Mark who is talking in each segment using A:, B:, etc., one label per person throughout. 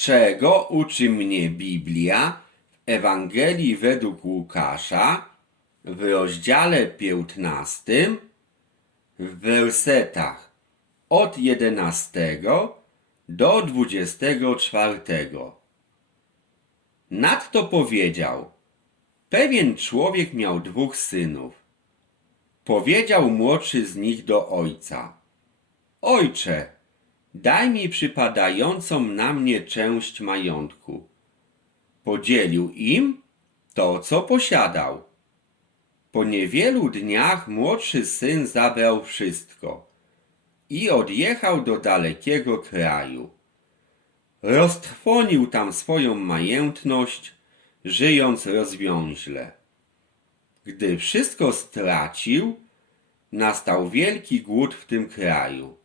A: Czego uczy mnie Biblia w Ewangelii według Łukasza w rozdziale 15 w wersetach od 11 do 24. Nadto powiedział: Pewien człowiek miał dwóch synów. Powiedział młodszy z nich do ojca: Ojcze, daj mi przypadającą na mnie część majątku. Podzielił im to, co posiadał. Po niewielu dniach młodszy syn zabrał wszystko i odjechał do dalekiego kraju. Roztrwonił tam swoją majętność, żyjąc rozwiąźle. Gdy wszystko stracił, nastał wielki głód w tym kraju,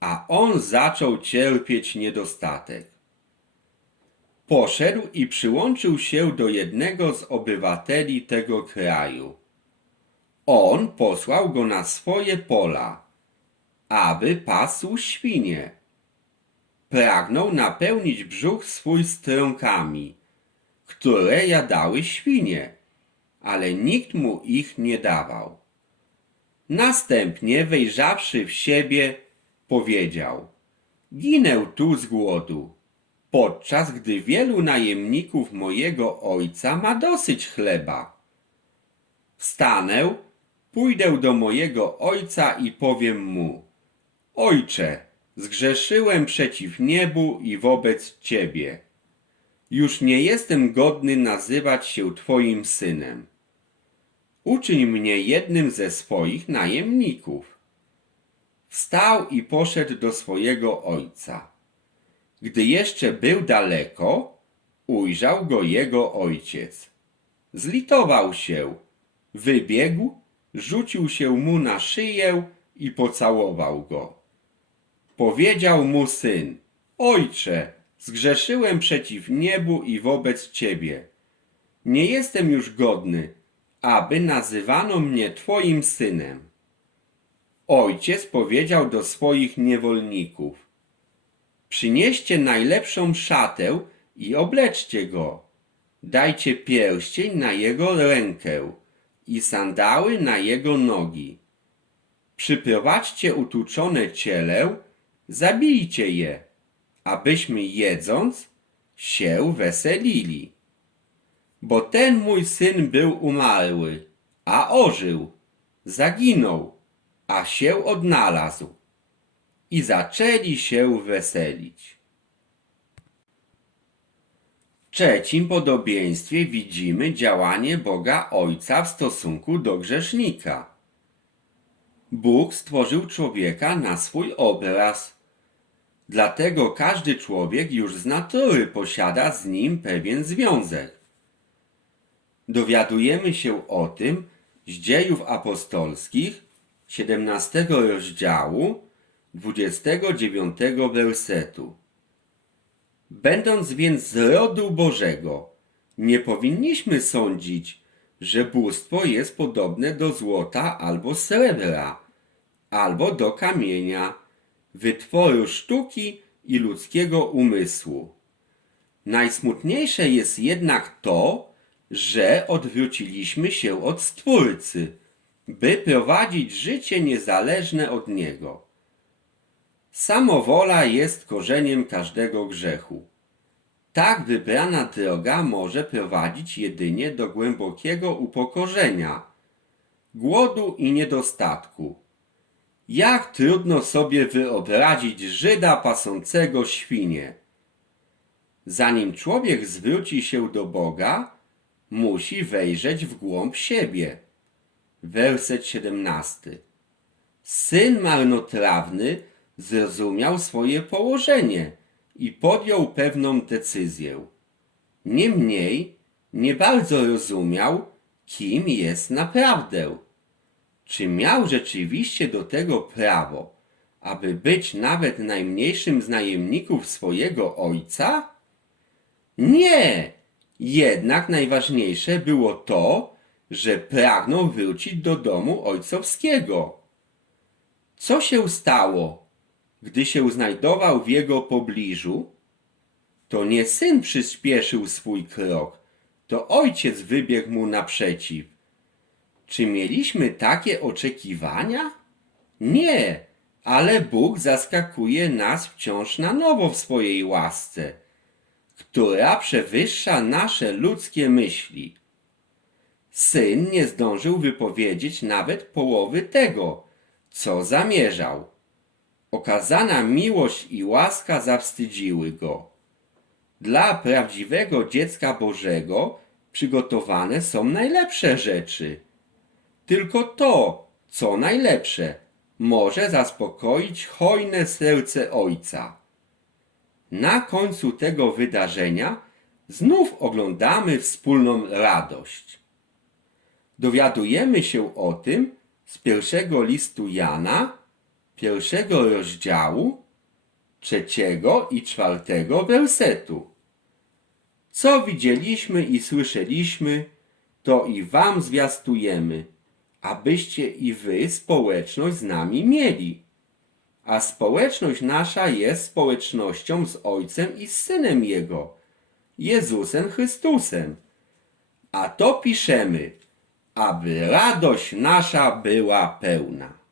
A: a on zaczął cierpieć niedostatek. Poszedł i przyłączył się do jednego z obywateli tego kraju. On posłał go na swoje pola, aby pasł świnie. Pragnął napełnić brzuch swój strąkami, które jadały świnie, ale nikt mu ich nie dawał. Następnie, wejrzawszy w siebie, powiedział: Ginę tu z głodu, podczas gdy wielu najemników mojego ojca ma dosyć chleba. Wstanę, pójdę do mojego ojca i powiem mu: Ojcze, zgrzeszyłem przeciw niebu i wobec ciebie. Już nie jestem godny nazywać się twoim synem. Uczyń mnie jednym ze swoich najemników. Wstał i poszedł do swojego ojca. Gdy jeszcze był daleko, ujrzał go jego ojciec. Zlitował się, wybiegł, rzucił się mu na szyję i pocałował go. Powiedział mu syn: Ojcze, zgrzeszyłem przeciw niebu i wobec ciebie. Nie jestem już godny, aby nazywano mnie twoim synem. Ojciec powiedział do swoich niewolników: Przynieście najlepszą szatę i obleczcie go. Dajcie pierścień na jego rękę i sandały na jego nogi. Przyprowadźcie utuczone ciele, zabijcie je, abyśmy jedząc się weselili. Bo ten mój syn był umarły, a ożył, zaginął, a się odnalazł. I zaczęli się weselić. W trzecim podobieństwie widzimy działanie Boga Ojca w stosunku do grzesznika. Bóg stworzył człowieka na swój obraz. Dlatego każdy człowiek już z natury posiada z nim pewien związek. Dowiadujemy się o tym z dziejów apostolskich 17 rozdziału 29 wersetu. Będąc więc z rodu Bożego, nie powinniśmy sądzić, że bóstwo jest podobne do złota albo srebra, albo do kamienia, wytworu sztuki i ludzkiego umysłu. Najsmutniejsze jest jednak to, że odwróciliśmy się od Stwórcy, by prowadzić życie niezależne od Niego. Samowola jest korzeniem każdego grzechu. Tak wybrana droga może prowadzić jedynie do głębokiego upokorzenia, głodu i niedostatku. Jak trudno sobie wyobrazić Żyda pasącego świnie. Zanim człowiek zwróci się do Boga, musi wejrzeć w głąb siebie. Werset 17. Syn marnotrawny zrozumiał swoje położenie i podjął pewną decyzję. Niemniej nie bardzo rozumiał, kim jest naprawdę. Czy miał rzeczywiście do tego prawo, aby być nawet najmniejszym z najemników swojego ojca? Nie! Jednak najważniejsze było to, że pragnął wrócić do domu ojcowskiego. Co się stało, gdy się znajdował w jego pobliżu? To nie syn przyspieszył swój krok, to ojciec wybiegł mu naprzeciw. Czy mieliśmy takie oczekiwania? Nie, ale Bóg zaskakuje nas wciąż na nowo w swojej łasce, która przewyższa nasze ludzkie myśli. Syn nie zdążył wypowiedzieć nawet połowy tego, co zamierzał. Okazana miłość i łaska zawstydziły go. Dla prawdziwego dziecka Bożego przygotowane są najlepsze rzeczy. Tylko to, co najlepsze, może zaspokoić hojne serce Ojca. Na końcu tego wydarzenia znów oglądamy wspólną radość. Dowiadujemy się o tym z pierwszego listu Jana, pierwszego rozdziału, trzeciego i czwartego wersetu. Co widzieliśmy i słyszeliśmy, to i wam zwiastujemy, abyście i wy społeczność z nami mieli. A społeczność nasza jest społecznością z Ojcem i z Synem Jego, Jezusem Chrystusem. A to piszemy, aby radość nasza była pełna.